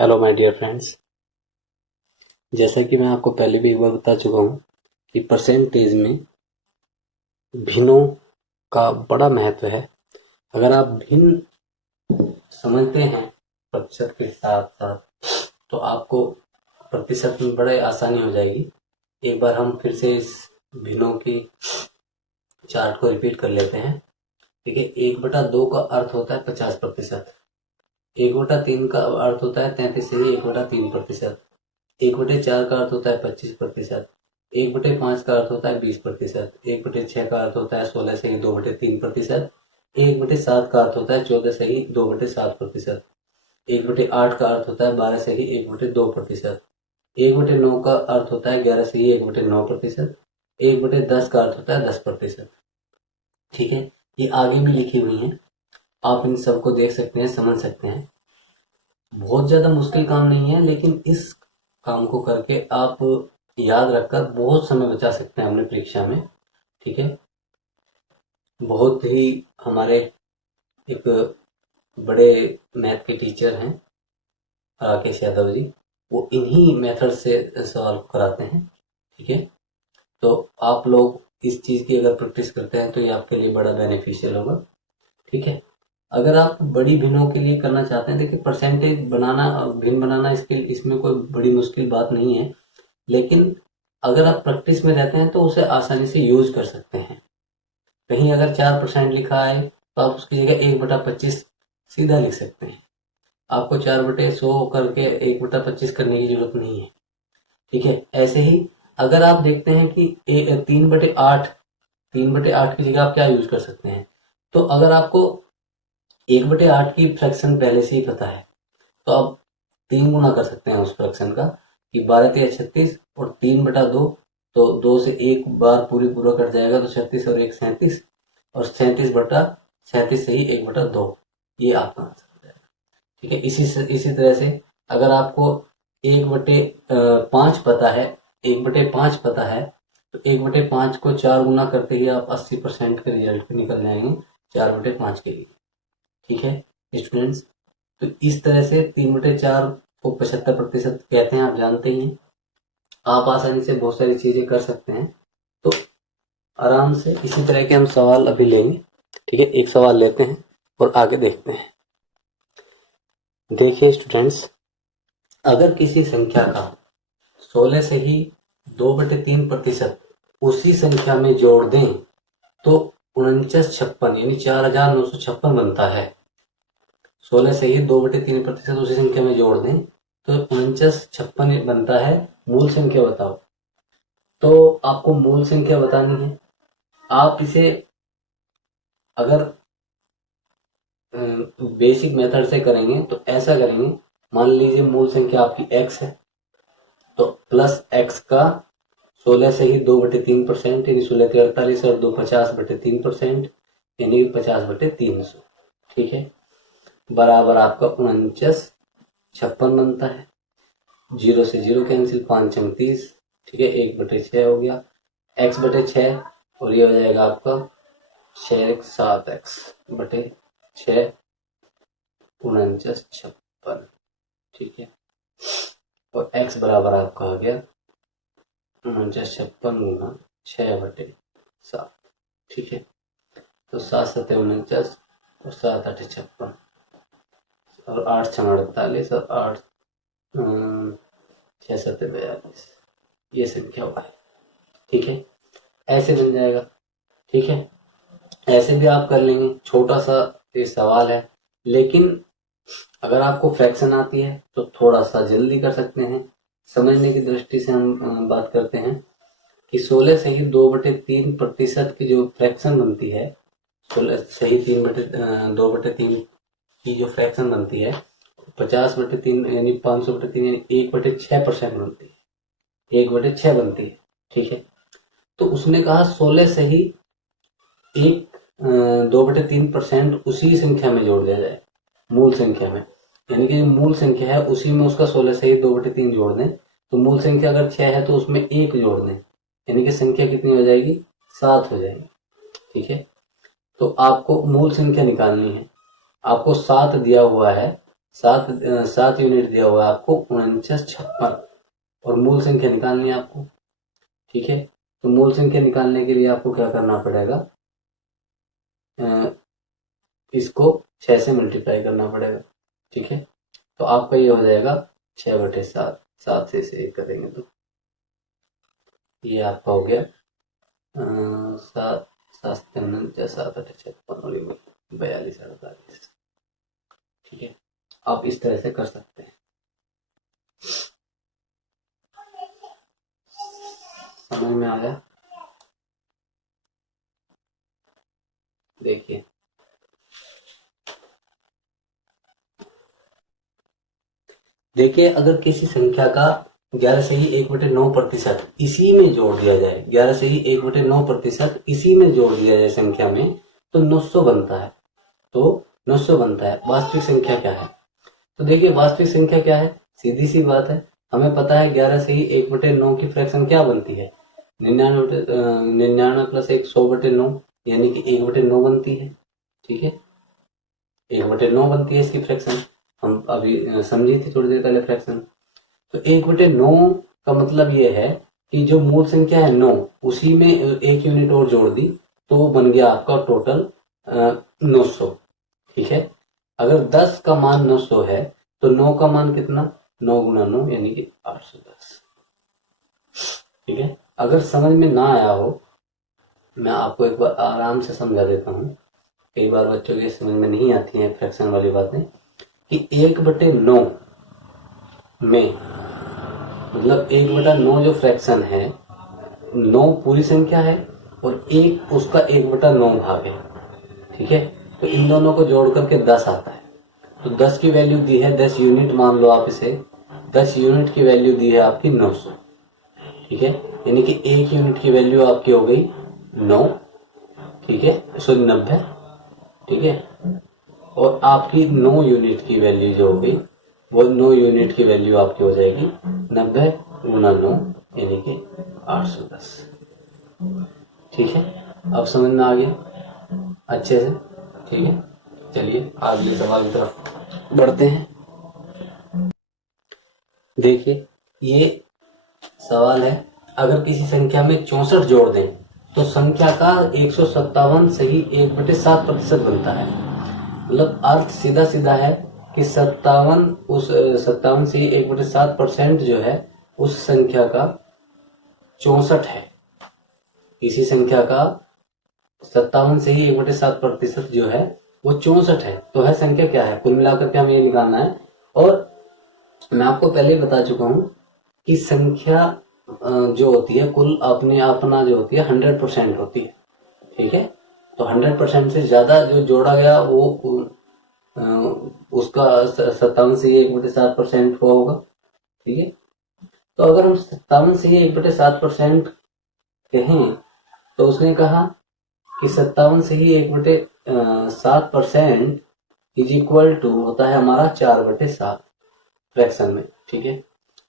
Hello my dear friends. जैसा कि मैं आपको पहले भी एक बार बता चुका हूँ कि परसेंटेज में भिन्नों का बड़ा महत्व है। अगर आप भिन्न समझते हैं प्रतिशत के साथ साथ तो आपको प्रतिशत में बड़े आसानी हो जाएगी। एक बार हम फिर से इस भिन्नों की चार्ट को रिपीट कर लेते हैं। ठीक है, 1/2 का अर्थ होता है 50%। 1/3 का अर्थ होता है 33 से ही 1/3%। 1/4 का अर्थ होता है 25%। 1/5 का अर्थ होता है 20%। 1/6 का अर्थ होता है 16 से ही 2/3%। 1/7 का अर्थ होता है 14 से ही 2/7%। 1/8 का अर्थ होता है 12 से ही 1/2%। 1/9 का अर्थ होता है 11 से ही 1/9%। 1/10 का अर्थ होता है 10%। ठीक है, ये आगे भी लिखी हुई हैं, आप इन सबको देख सकते हैं, समझ सकते हैं। बहुत ज़्यादा मुश्किल काम नहीं है, लेकिन इस काम को करके आप याद रखकर बहुत समय बचा सकते हैं अपने परीक्षा में। ठीक है, बहुत ही हमारे एक बड़े मैथ के टीचर हैं राकेश यादव जी, वो इन्हीं मेथड से सवाल को कराते हैं। ठीक है, तो आप लोग इस चीज़ की अगर प्रैक्टिस करते हैं तो ये आपके लिए बड़ा बेनिफिशियल होगा। ठीक है, अगर आप बड़ी भिन्नों के लिए करना चाहते हैं, देखिए परसेंटेज बनाना, भिन्न बनाना, इसमें कोई बड़ी मुश्किल बात नहीं है। लेकिन अगर आप प्रैक्टिस में रहते हैं तो उसे आसानी से यूज कर सकते हैं। कहीं अगर 4% लिखा है तो आप उसकी जगह 1/25 सीधा लिख सकते हैं। आपको 4/100 करके 1/25 करने की जरूरत नहीं है। ठीक है, ऐसे ही अगर आप देखते हैं कि 3/8 की जगह आप क्या यूज कर सकते हैं। तो अगर आपको 1/8 की फ्रैक्शन पहले से ही पता है तो आप 3 गुना कर सकते हैं उस फ्रैक्शन का, कि 12×3 = 36 और 3/2, तो 2 से एक बार पूरा कट जाएगा तो 36 और 1 37, और 37/37 से ही 1/2, ये आपका आंसर हो जाएगा। ठीक है, इसी तरह से अगर आपको 1/5 पता है, 1/5 पता है, तो 1/5 को 4 गुना करते ही आप 80% के रिजल्ट पे निकल जाएंगे 4/5 के लिए। ठीक है स्टूडेंट्स, तो इस तरह से 3/4 को 75% कहते हैं, आप जानते ही हैं। आप आसानी से बहुत सारी चीजें कर सकते हैं। तो आराम से इसी तरह के हम सवाल अभी लेंगे। ठीक है, एक सवाल लेते हैं और आगे देखते हैं। देखिए स्टूडेंट्स, अगर किसी संख्या का 16 से ही 2/3% उसी संख्या में जोड़ दें तो 4956 यानी 4956 बनता है। 16 से ही 2/3% उसी संख्या में जोड़ दें तो 4956 बनता है। मूल संख्या बताओ। तो आपको मूल संख्या बतानी है। आप इसे अगर बेसिक मेथड से करेंगे तो ऐसा करेंगे, मान लीजिए मूल संख्या आपकी x है, तो प्लस x का 16 से ही 2/3% यानी 16×48 और 2 50/3% यानी 50/300। ठीक है, बराबर आपका 4956 बनता है। 0 से 0 कैंसिल, 5×30। ठीक है, 1/6 हो गया, x/6, और ये हो जाएगा आपका 6×7x/6 4956। ठीक है, और x बराबर आपका आ गया 4956 गुना 6/7। ठीक है, तो 7×7 = 49 और 7×8 = 56 और 8×6 = 48 और 8×6 = 42, ये संख्या हुआ है। ठीक है, ऐसे बन जाएगा। ठीक है, ऐसे भी आप कर लेंगे, छोटा सा ये सवाल है, लेकिन अगर आपको फ्रैक्शन आती है तो थोड़ा सा जल्दी कर सकते हैं। समझने की दृष्टि से हम बात करते हैं कि 16 से ही 2/3% की जो फ्रैक्शन बनती है, 16 से ही 2/3 की जो फ्रैक्शन बनती है 50/3 यानी 500/3 यानी 1/6% बनती है, 1/6 बनती है। ठीक है, तो उसने कहा 16 से ही 2/3% उसी संख्या में जोड़ दिया जाए, मूल संख्या में, यानी कि जो मूल संख्या है उसी में उसका 16 से ही 2/3 जोड़ दें। तो मूल संख्या अगर 6 है तो उसमें 1 जोड़ दें, यानी कि संख्या कितनी हो जाएगी, 7 हो जाएगी। ठीक है, तो आपको मूल संख्या निकालनी है। आपको 7 दिया हुआ है, सात यूनिट दिया हुआ है आपको 4956 और मूल संख्या निकालनी है आपको। ठीक है, तो मूल संख्या निकालने के लिए आपको क्या करना पड़ेगा, इसको 6 से मल्टीप्लाई करना पड़ेगा। ठीक है, तो आपका ये हो जाएगा 6/7, 7 से इसे 1 करेंगे तो ये आपका हो गया 7, 7 7 8 56 42 48। ठीक है, आप इस तरह से कर सकते हैं। समझ में आ गया? देखिए अगर किसी संख्या का 11 से ही 1/9% इसी में जोड़ दिया जाए, 11 से ही 1/9% इसी में जोड़ दिया जाए संख्या में, तो 900 बनता है। तो 900 बनता है। वास्तविक संख्या क्या है? तो देखिए वास्तविक संख्या क्या है, सीधी सी बात है, हमें पता है 11 से ही 1/9 की फ्रैक्शन क्या बनती है, 99 प्लस 1 100/9 यानी कि 1/9 बनती है। ठीक है, 1/9 बनती है इसकी फ्रैक्शन, हम अभी समझी थी थोड़ी देर पहले फ्रैक्शन। तो 1/9 का मतलब ये है कि जो मूल संख्या है 9, उसी में 1 यूनिट और जोड़ दी तो वो बन गया आपका टोटल 900। ठीक है, अगर 10 का मान 900 है तो 9 का मान कितना, 9 गुना 9 यानी कि 810। ठीक है, अगर समझ में ना आया हो, मैं आपको एक बार आराम से समझा देता हूँ। कई बार बच्चों के समझ में नहीं आती हैं फ्रैक्शन वाली बातें, कि 1/9 में मतलब 1/9 जो फ्रैक्शन है, 9 पूरी संख्या है और एक उसका 1/9 भाग है। ठीक है, तो इन दोनों को जोड़ करके 10 आता है। तो 10 की वैल्यू दी है, 10 यूनिट मान लो आप इसे, 10 यूनिट की वैल्यू दी है आपकी 900। ठीक है, यानी कि 1 यूनिट की वैल्यू आपकी हो गई 9। ठीक है, सॉरी 90। ठीक है, और आपकी 9 यूनिट की वैल्यू जो हो गई, वो 9 यूनिट की वैल्यू आपकी हो जाएगी 90 गुना 9 यानी कि 810। ठीक है, अब समझ में आ गया अच्छे से? ठीक है, चलिए अगले सवाल की तरफ बढ़ते हैं। देखिए ये सवाल है, अगर किसी संख्या में 64 जोड़ दें तो संख्या का 157 से ही 1/7% बनता है। मतलब अर्थ सीधा सीधा है कि 57 से ही 1/7% जो है उस संख्या का 64 है। किसी संख्या का 57 से ही 1/7% जो है वो 64 है। तो है संख्या क्या है, कुल मिलाकर के हमें ये निकालना है। और मैं आपको पहले ही बता चुका हूं कि संख्या जो होती है कुल अपने अपना जो होती है 100% होती है। ठीक है, तो 100% से ज्यादा जो जोड़ा गया वो उसका 57 से 1/7% हुआ होगा। ठीक है, तो अगर हम 57 से 1/7% कहें तो उसने कहा कि 57 से ही 1/7% इज इक्वल टू होता है हमारा 4/7 फ्रैक्शन में। ठीक है,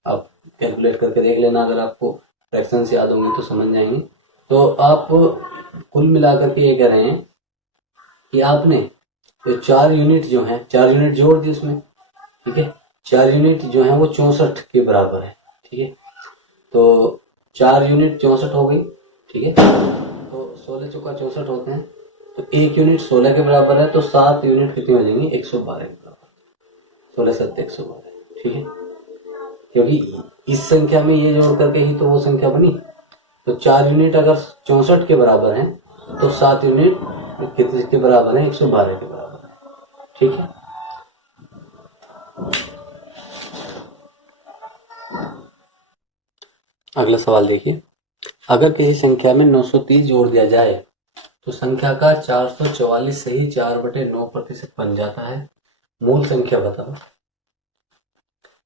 आप कैलकुलेट करके देख लेना, अगर आपको फ्रैक्शन से याद होंगे तो समझ जाएंगे। तो आप कुल मिलाकर के ये कह रहे हैं कि आपने तो 4 यूनिट जो है 4 यूनिट जोड़ दी उसमें। ठीक है, 4 यूनिट जो है वो 64 के बराबर है। ठीक है, तो 4 यूनिट 64 हो गई। ठीक है, तो 16 चौका 64 होते हैं, तो 1 यूनिट 16 के बराबर है, तो 7 यूनिट कितनी हो जाएंगी, 112 के बराबर। 16 7 112। ठीक है, क्योंकि इस संख्या में ये जोड़ करके ही तो वो संख्या बनी। तो 4 यूनिट अगर 64 के बराबर है तो 7 यूनिट किसके बराबर है, 112 के बराबर है। ठीक है, अगला सवाल देखिए, अगर किसी संख्या में 930 जोड़ दिया जाए तो संख्या का 444 से ही 4/9% बन जाता है। मूल संख्या बताओ।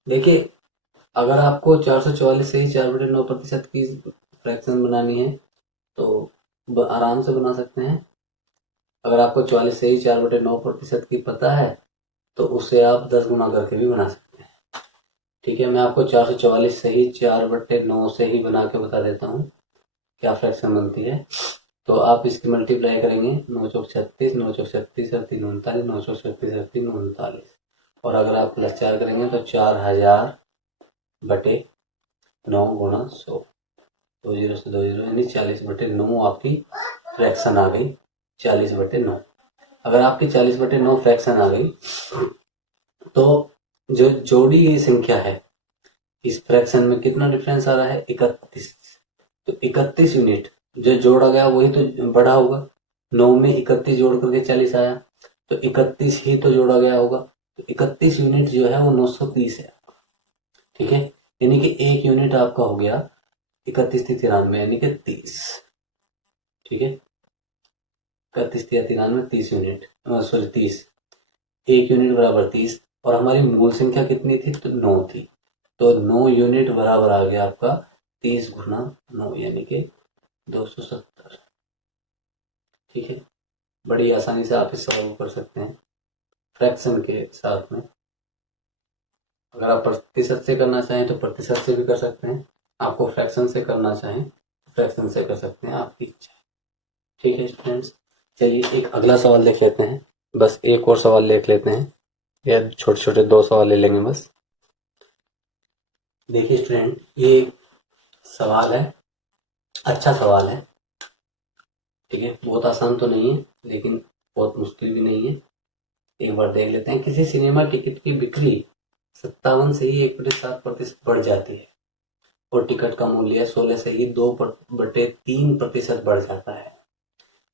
देखिए अगर आपको 444 से ही 4/9% की फ्रैक्शन बनानी है तो आराम से बना सकते हैं। अगर आपको 44 से ही 4/9% की पता है तो उसे आप 10 गुना करके भी बना सकते हैं। ठीक है, मैं आपको 444 से ही 4/9 से ही बना के बता देता हूँ क्या फ्रैक्शन बनती है। तो आप इसकी मल्टीप्लाई करेंगे, 9 चौक 36, 9 चौक 36 39, 9 चौक 36 39, और अगर आप +4 करेंगे तो 4000/9 गुणा 100, 2 जीरो से 2 जीरो यानी 40/9 आपकी फ्रैक्शन आ गई। 40/9 अगर आपकी 40/9 फ्रैक्शन आ गई तो जो जोड़ी गई संख्या है इस फ्रैक्शन में कितना डिफरेंस आ रहा है? 31। तो 31 यूनिट जो जोड़ा गया वही तो बड़ा होगा। 9 में 31 जोड़ करके 40 आया, तो 31 ही तो जोड़ा गया होगा। तो 31 यूनिट जो है वो 930 है। ठीक है, यानी कि 1 यूनिट आपका हो गया 31 × 93 यानी कि 30। ठीक है, 31 × 93 30 यूनिट, सॉरी 30। 1 यूनिट बराबर 30 और हमारी मूल संख्या कितनी थी? तो 9 थी। तो 9 यूनिट बराबर आ गया आपका 30 गुना 9 यानी कि 270। ठीक है, बड़ी आसानी से आप इस सवाल को कर सकते हैं फ्रैक्शन के साथ में। अगर आप प्रतिशत से करना चाहें तो प्रतिशत से भी कर सकते हैं, आपको फ्रैक्शन से करना चाहें तो फ्रैक्शन से कर सकते हैं, आपकी इच्छा। ठीक है स्टूडेंट्स, चलिए एक अगला सवाल देख लेते हैं। बस एक और सवाल देख लेते हैं, या छोटे छोटे 2 सवाल ले लेंगे बस। देखिए स्टूडेंट, ये एक सवाल है, अच्छा सवाल है। ठीक है, बहुत आसान तो नहीं है लेकिन बहुत मुश्किल भी नहीं है। एक बार देख लेते हैं। किसी सिनेमा टिकट की बिक्री 57 से ही 1/7% बढ़ जाती है और टिकट का मूल्य 16 से ही 2/3% बढ़ जाता है।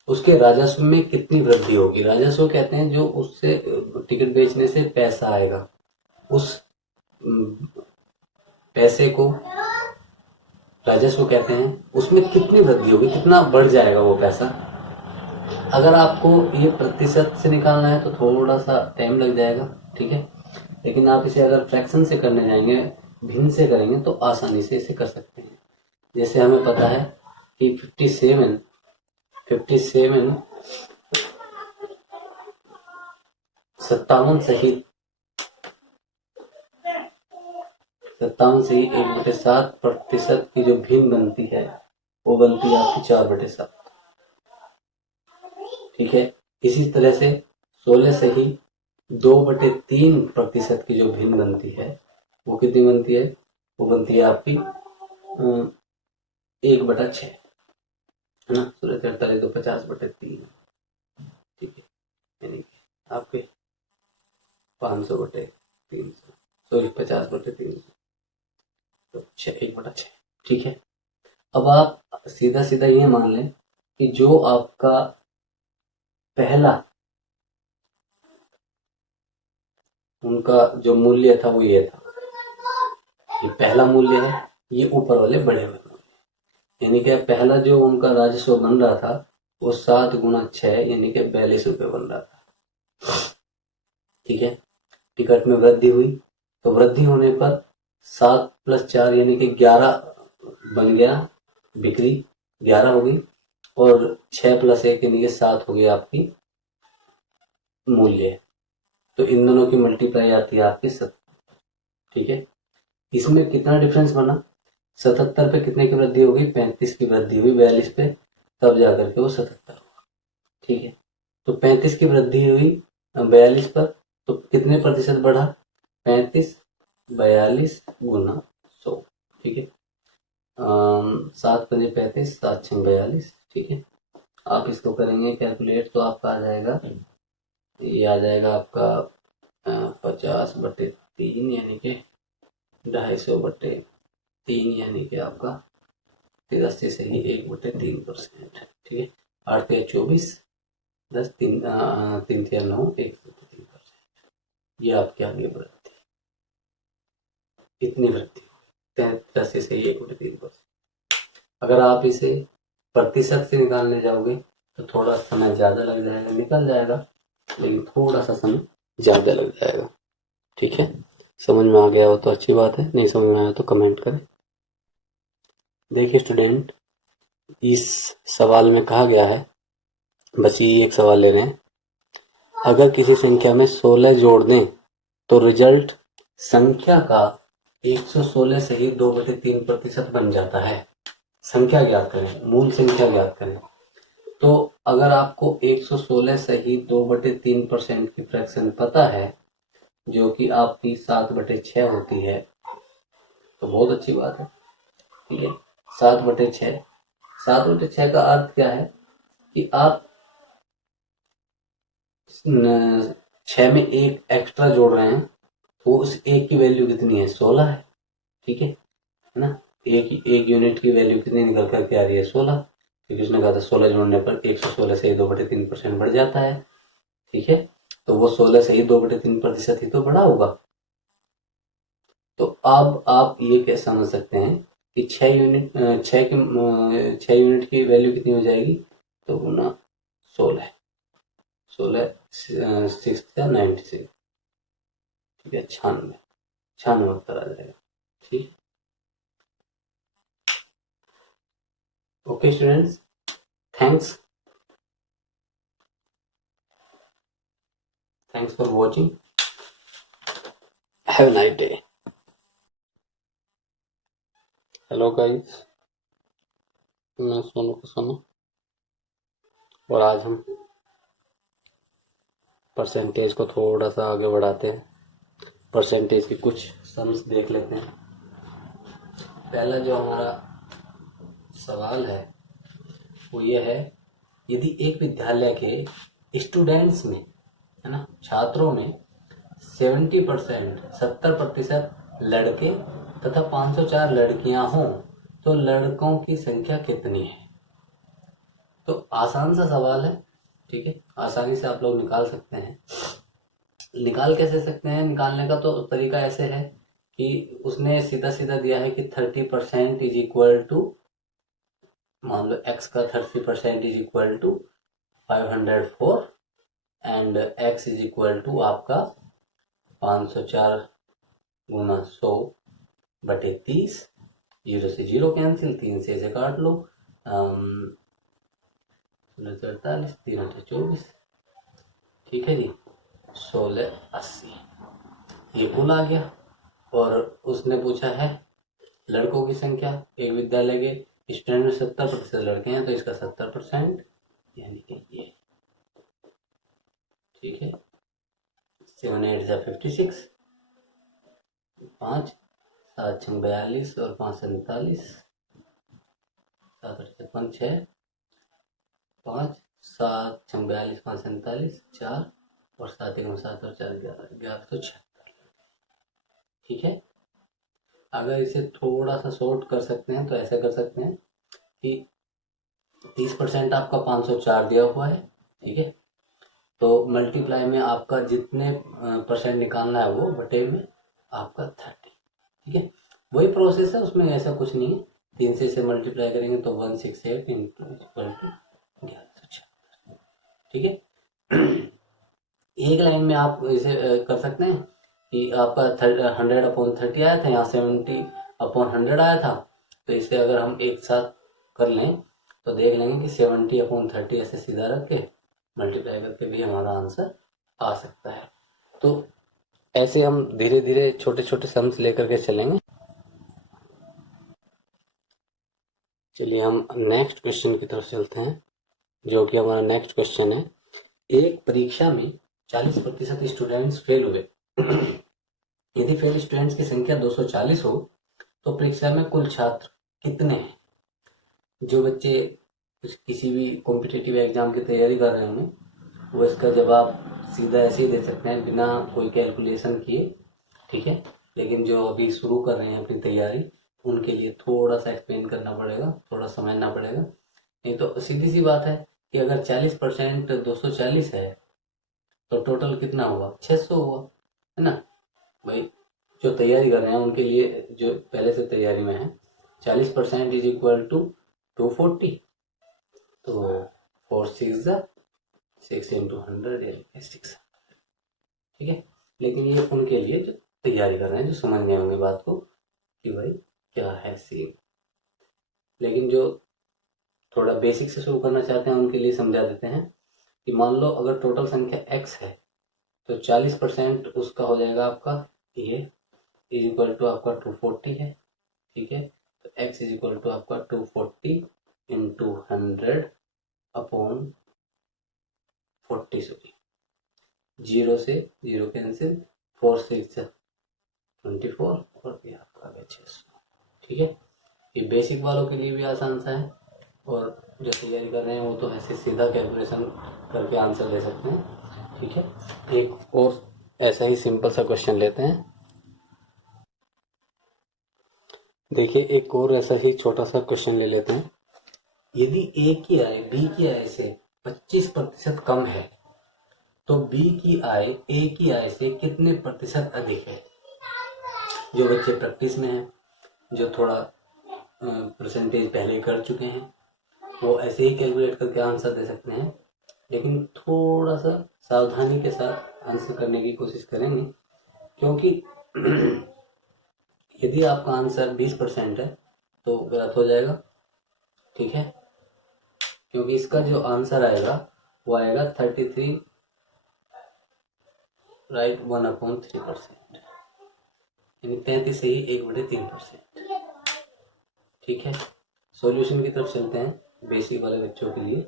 उसके राजस्व में कितनी वृद्धि होगी? राजस्व कहते हैं जो उससे टिकट बेचने से पैसा आएगा, उस पैसे को राजस्व कहते हैं। उसमें कितनी वृद्धि होगी, कितना बढ़ जाएगा वो पैसा? अगर आपको ये प्रतिशत से निकालना है तो थोड़ा सा टाइम लग जाएगा। ठीक है, लेकिन आप इसे अगर फ्रैक्शन से करने जाएंगे, भिन्न से करेंगे तो आसानी से इसे कर सकते हैं। जैसे हमें पता है कि 57 57 सहित 1/7% की जो भिन्न बनती है वो बनती है आपकी 4/7। ठीक है, इसी तरह से 16 से ही 2/3% की जो भिन्न बनती है वो कितनी बनती है? वो बनती है आपकी 1/6, है ना। 16 से 48 तो 50/3। ठीक है, यानी कि आपके 500/300, सॉरी 50/300, तो 1/6। ठीक है, अब आप सीधा सीधा ये मान लें कि जो आपका पहला उनका जो मूल्य था वो ये था, ये पहला मूल्य है, ये ऊपर वाले बढ़े हुए मूल्य, यानी कि पहला जो उनका राजस्व बन रहा था वो 7 × 6 यानी कि 42 रुपये बन रहा था। ठीक है, टिकट में वृद्धि हुई तो वृद्धि होने पर 7 + 4 यानी कि 11 बन गया, बिक्री 11 हो गई, और 6 + 1 यानी कि 7 हो गई आपकी मूल्य। तो इन दोनों की मल्टीप्लाई आती है आपकी 70। ठीक है, इसमें कितना डिफरेंस बना? 77 पे कितने की वृद्धि होगी? 35 की वृद्धि हुई 42 पे, तब जाकर के वो 77 हुआ। ठीक है, तो 35 की वृद्धि हुई 42 पर, तो कितने प्रतिशत बढ़ा? 35 42 गुना 100। ठीक है, 7 × 5 35, 7 × 6 42। ठीक है, आप इसको करेंगे कैलकुलेट तो आपका आ जाएगा, ये आ जाएगा आपका 50/3 यानी कि 250/3 यानी कि आपका 83 से ही 1/3%। ठीक है, 8 × 24, 10 3 3 × 9 1/3%। ये आपके आगे वृद्धि, इतनी वृद्धि 83 से 1/3%। अगर आप इसे प्रतिशत से निकालने जाओगे तो थोड़ा समय ज़्यादा लग जाएगा, निकल जाएगा लेकिन थोड़ा सा समय ज़्यादा लग जाएगा। ठीक है, समझ में आ गया हो तो अच्छी बात है, नहीं समझ में आया तो कमेंट करें। देखिए स्टूडेंट, इस सवाल में कहा गया है, बस ये एक सवाल ले रहे हैं, अगर किसी संख्या में 16 जोड़ दें तो रिजल्ट संख्या का 116 से ही 2/3% बन जाता है। संख्या ज्ञात करें, मूल संख्या ज्ञात करें। तो अगर आपको 116 से ही 2/3% की फ्रैक्शन पता है जो कि आपकी 7/6 होती है, तो बहुत अच्छी बात है। ठीक है, 7/6। 7/6 का अर्थ क्या है कि आप 6 में एक एक्स्ट्रा जोड़ रहे हैं, तो उस एक की वैल्यू कितनी है? 16 है। ठीक है ना? एक यूनिट की वैल्यू कितनी निकल करके आ रही है? 16, क्योंकि उसने कहा था 16 जोड़ने पर 116 से 2/3% बढ़ जाता है। ठीक है, तो वो 16 से ही 2/3% ही तो बढ़ा होगा। तो अब आप ये क्या समझ सकते हैं कि 6 यूनिट की वैल्यू कितनी हो जाएगी? तो गुना 16, 6 या 96। ठीक है, 96 उत्तर आ जाएगा। ठीक, okay students, thanks for watching, have a nice day. Hello guys, मैं सोनू को सोनू, और आज हम परसेंटेज को थोड़ा सा आगे बढ़ाते हैं। परसेंटेज की कुछ सम्स देख लेते हैं। पहला जो हमारा सवाल है वो ये है, यदि एक विद्यालय के स्टूडेंट्स में, है ना, छात्रों में 70% लड़के तथा 504 लड़कियां हों, तो लड़कों की संख्या कितनी है? तो आसान सा सवाल है। ठीक है, आसानी से आप लोग निकाल सकते हैं। निकाल कैसे सकते हैं? निकालने का तो तरीका ऐसे है कि उसने सीधा सीधा दिया है कि 30% इज इक्वल टू, मान लो x का 30% is equal to 504 and x is equal to आपका 504 गुना 100/30। 0 से 0 कैंसिल, 3 से इसे काट लो, 48, 3 24। ठीक है जी, 1680 ये कुल आ गया। और उसने पूछा है लड़कों की संख्या। एक विद्यालय के स्टूडेंट में 70% लड़के हैं, तो इसका 70% यानी कि ये। ठीक है, 7 8 जा 56, 5 7 6 42 और 5 47, 7 8 5 6, 5 7 6 42 5 47, 4 और 7 1 7 और 4 11, 1176। ठीक है, अगर इसे थोड़ा सा शॉर्ट कर सकते हैं तो ऐसे कर सकते हैं कि 30% आपका 504 दिया हुआ है। ठीक है, तो मल्टीप्लाई में आपका जितने परसेंट निकालना है वो बटे में आपका 30। ठीक है, वही प्रोसेस है, उसमें ऐसा कुछ नहीं है। 3 से इसे मल्टीप्लाई करेंगे तो 168 इंटू इक्वल टू 1176। ठीक है, एक लाइन में आप इसे कर सकते हैं कि आपका 100/30 आया था, यहाँ 70/100 आया था, तो इसे अगर हम एक साथ कर लें तो देख लेंगे कि 70/30 ऐसे सीधा रख के मल्टीप्लाई करके भी हमारा आंसर आ सकता है। तो ऐसे हम धीरे धीरे छोटे छोटे सम्स लेकर के चलेंगे। चलिए हम नेक्स्ट क्वेश्चन की तरफ चलते हैं, जो कि हमारा नेक्स्ट क्वेश्चन है, एक परीक्षा में 40% स्टूडेंट्स फेल हुए। यदि फेल स्टूडेंट्स की संख्या 240 हो, तो परीक्षा में कुल छात्र कितने हैं? जो बच्चे किसी भी कॉम्पिटिटिव एग्जाम की तैयारी कर रहे होंगे वो इसका जवाब सीधा ऐसे ही दे सकते हैं बिना कोई कैलकुलेशन किए। ठीक है, लेकिन जो अभी शुरू कर रहे हैं अपनी तैयारी, उनके लिए थोड़ा सा एक्सप्लेन करना पड़ेगा, थोड़ा समझना पड़ेगा। नहीं तो सीधी सी बात है कि अगर 40% 240 है तो टोटल कितना हुआ? 600 हुआ, है ना भाई? जो तैयारी कर रहे हैं उनके लिए, जो पहले से तैयारी में है, 40% इज इक्वल टू 240, तो 4 6 6 इंटू 100 यानी 600। ठीक है, लेकिन ये उनके लिए जो तैयारी कर रहे हैं, जो समझ गए होंगे बात को कि भाई क्या है सीन। लेकिन जो थोड़ा बेसिक से शुरू करना चाहते हैं उनके लिए समझा देते हैं कि मान लो अगर टोटल संख्या x है तो 40% उसका हो जाएगा आपका ये इज इक्वल टू आपका 240 है। ठीक है, तो x इज इक्वल टू आपका 240 इंटू 100/40, सॉरी 0 से 0 कैंसिल, 4 6 24 और ये आपका 600। ठीक है, ये बेसिक वालों के लिए भी आसान सा है, और जो तैयारी कर रहे हैं वो तो ऐसे सीधा कैलकुलेशन करके आंसर दे सकते हैं। ठीक है, एक और ऐसा ही सिंपल सा क्वेश्चन लेते हैं। देखिए, एक और ऐसा ही छोटा सा क्वेश्चन ले लेते हैं। यदि ए की आय बी की आय से 25% कम है तो बी की आय ए की आय से कितने प्रतिशत अधिक है। जो बच्चे प्रैक्टिस में हैं, जो थोड़ा परसेंटेज पहले कर चुके हैं, वो ऐसे ही कैलकुलेट करके आंसर दे सकते हैं, लेकिन थोड़ा सा सावधानी के साथ आंसर करने की कोशिश करेंगे, क्योंकि यदि आपका आंसर 20% है तो गलत हो जाएगा। ठीक है, क्योंकि इसका जो आंसर आएगा वो आएगा 33 राइट 1/3%, यानी 33 से ही 1/3%। ठीक है, सॉल्यूशन की तरफ चलते हैं बेसिक वाले बच्चों के लिए।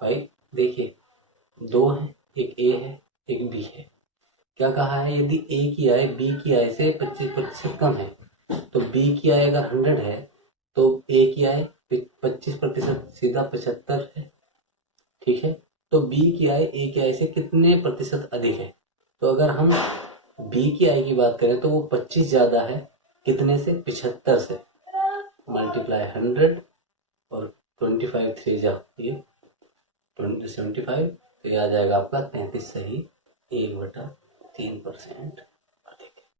भाई देखिए, दो है, एक ए है एक बी है। क्या कहा है, यदि ए की आय बी की आय से 25% कम है, तो बी की आय अगर 100 है तो ए की आय 25% सीधा 75 है। ठीक है, तो बी की आय ए की आय से कितने प्रतिशत अधिक है। तो अगर हम बी की आय की बात करें तो वो 25 ज्यादा है, कितने से, 75 से। मल्टीप्लाई 100 और 25 3 जा ये 75, तो ये आ जाएगा आपका 33 सही 1/3%।